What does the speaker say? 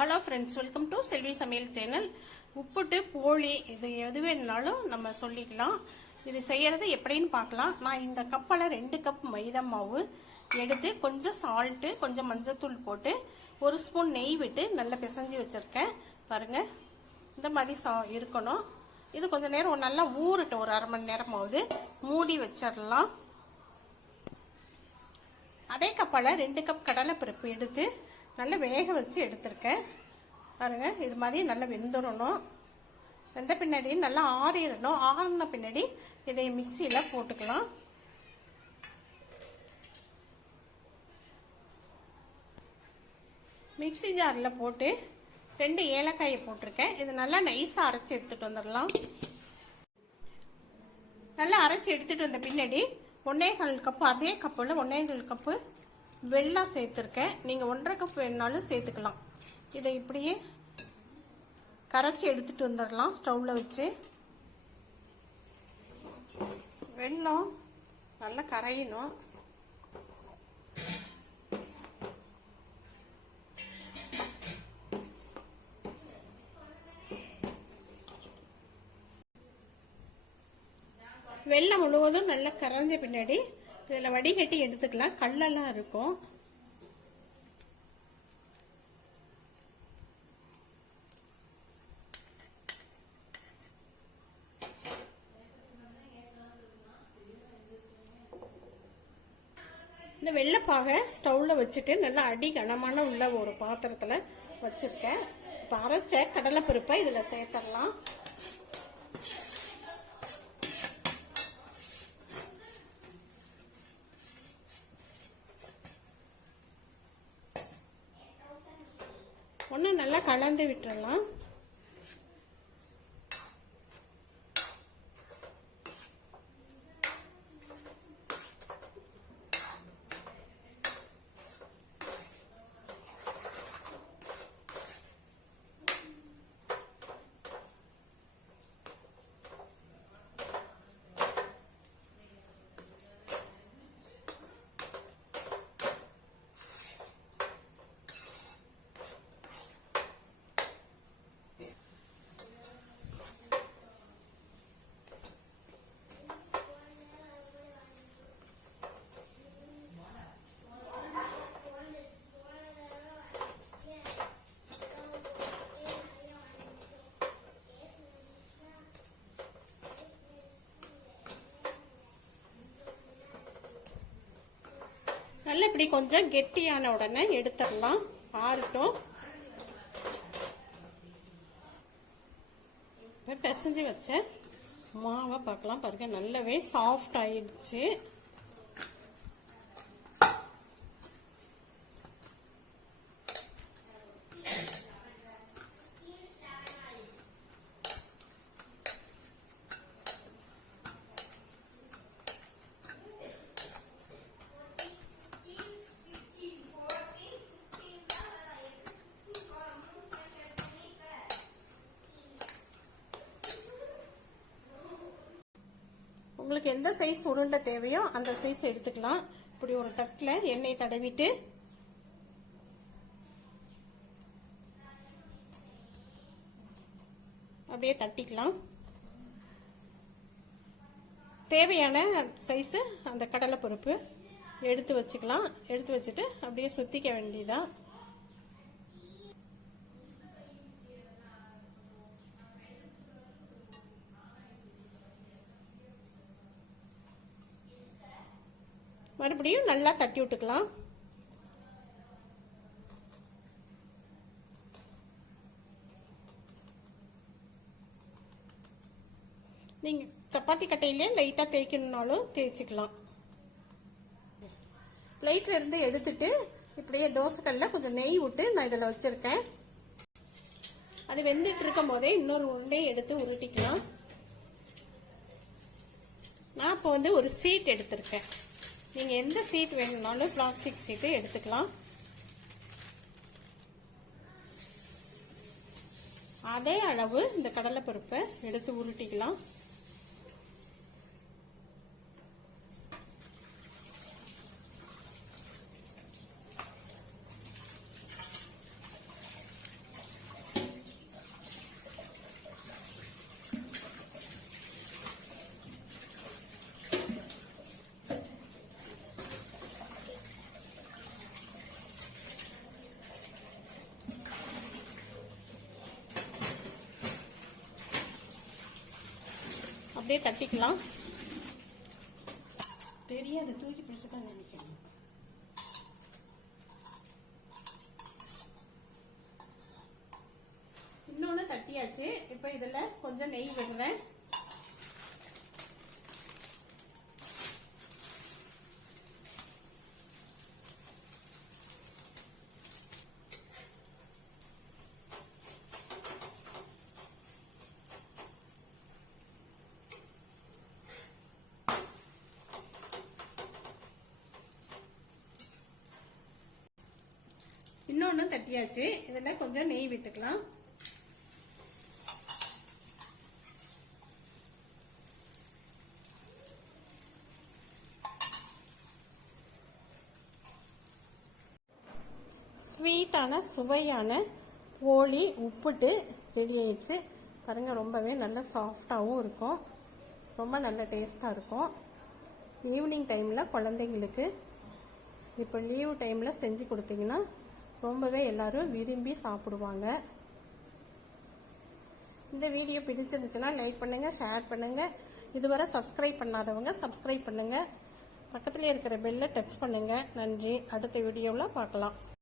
Hello friends welcome to Selvi சமையல் channel உப்புட்டு போலி இது எது வேணுனாலும் நம்ம சொல்லிக்கலாம். இது செய்கிறது எப்படின்னு பார்க்கலாம். நான் இந்த கப்பில் ரெண்டு கப் மைதா மாவு எடுத்து கொஞ்சம் சால்ட்டு கொஞ்சம் மஞ்சத்தூள் போட்டு ஒரு ஸ்பூன் நெய் விட்டு நல்லா பிசைஞ்சு வச்சுருக்கேன். பாருங்கள் இந்த மாதிரி சா இருக்கணும். இது கொஞ்சம் நேரம் நல்லா ஊறட்டும். ஒரு அரை மணி நேரமாவது மூடி வச்சிடலாம். அதே கப்பால் ரெண்டு கப் கடலை பருப்பு எடுத்து நல்லா வேக வச்சு எடுத்திருக்கேன். பாருங்க இது மாதிரி நல்லா வெந்துடணும். வெந்த பின்னாடி நல்லா ஆறிடணும். ஆறின பின்னாடி இதை மிக்சியில் போட்டுக்கலாம். மிக்சி ஜாரில் போட்டு ரெண்டு ஏலக்காயை போட்டிருக்கேன். இது நல்லா நைஸாக அரைச்சி எடுத்துகிட்டு வந்துடலாம். நல்லா அரைச்சி எடுத்துகிட்டு வந்த பின்னாடி ஒன்றே கால் கப்பு அதே கப்பில் ஒன்றே கால் கப்பு வெல்லம் சேர்த்துருக்கேன். நீங்கள் ஒன்றரை கப் வேணுனாலும் சேர்த்துக்கலாம். இதை இப்படியே கரைச்சி எடுத்துகிட்டு வந்துடலாம் ஸ்டவ்வில் வச்சு. வெல்லம் நல்லா கரையணும். வெள்ளம் முழுவதும் நல்லா கரைஞ்ச பின்னாடி இதில் வடிகட்டி எடுத்துக்கலாம். கல்லெல்லாம் இருக்கும். இந்த வெள்ளைப்பாகை ஸ்டவ்வில் வச்சுட்டு நல்லா அடி கனமான உள்ள ஒரு பாத்திரத்தில் வச்சுருக்கேன். இப்போ அரைச்ச கடலைப்பருப்பை இதில் சேர்த்துடலாம். ஒன்றும் நல்லா கலந்து விட்டுறலாம். நல்லா இப்படி கொஞ்சம் கெட்டியான உடனே எடுத்துடலாம். ஆறட்டும். இப்போ பிசைஞ்சு வச்ச மாவை பார்க்கலாம் பாருங்க. நல்லாவே சாஃப்ட் ஆயிடுச்சு. உங்களுக்கு எந்த சைஸ் உருண்டை தேவையோ அந்த சைஸ் எடுத்துக்கலாம். இப்படி ஒரு தட்டில் எண்ணெய் தடவிட்டு அப்படியே தட்டிக்கலாம். தேவையான சைஸு அந்த கடலைப்பருப்பு எடுத்து வச்சுக்கலாம். எடுத்து வச்சுட்டு அப்படியே சுற்றிக்க வேண்டியதான் மறுபடியும் நல்லா தட்டி விட்டுக்கலாம். நீங்கள் சப்பாத்தி கட்டையிலே லைட்டாக தேய்க்கணுன்னாலும் தேய்ச்சிக்கலாம். லைட்டில் இருந்து எடுத்துட்டு இப்படியே தோசைக்கல்ல கொஞ்சம் நெய் விட்டு நான் இதில் வச்சுருக்கேன். அது வெந்துட்டு இருக்கும் போதே இன்னொரு உருண்டையை எடுத்து உருட்டிக்கலாம். நான் இப்போ வந்து ஒரு சீட் எடுத்திருக்கேன். நீங்கள் எந்த சீட் வேணும்னாலும் பிளாஸ்டிக் சீட்டு எடுத்துக்கலாம். அதே அளவு இந்த கடலைப்பருப்பை எடுத்து உருட்டிக்கலாம். அப்படியே தட்டிக்கலாம். தெரியாது தூக்கி பிடிச்சதான் நினைக்கணும் இன்னொன்று தட்டியாச்சு. இப்போ இதில் கொஞ்சம் நெய் விடுறேன். இன்னொன்று தட்டியாச்சு. இதில் கொஞ்சம் நெய் விட்டுக்கலாம். ஸ்வீட்டான சுவையான போலி உப்புட்டு ரெடி ஆயிடுச்சு பாருங்கள் ரொம்பவே நல்ல சாஃப்டாகவும் இருக்கும். ரொம்ப நல்ல டேஸ்ட்டாக இருக்கும். ஈவினிங் டைமில் குழந்தைங்களுக்கு இப்போ லீவு டைமில் செஞ்சு கொடுத்தீங்கன்னா ரொம்பவே எல்லாரும் விரும்பி சாப்பிடுவாங்க. இந்த வீடியோ பிடிச்சிருந்துச்சுன்னா லைக் பண்ணுங்கள் ஷேர் பண்ணுங்கள் இதுவரை சப்ஸ்கிரைப் பண்ணாதவங்க சப்ஸ்கிரைப் பண்ணுங்கள் பக்கத்தில் இருக்கிற பெல்லை டச் பண்ணுங்கள் நன்றி. அடுத்த வீடியோவில் பார்க்கலாம்.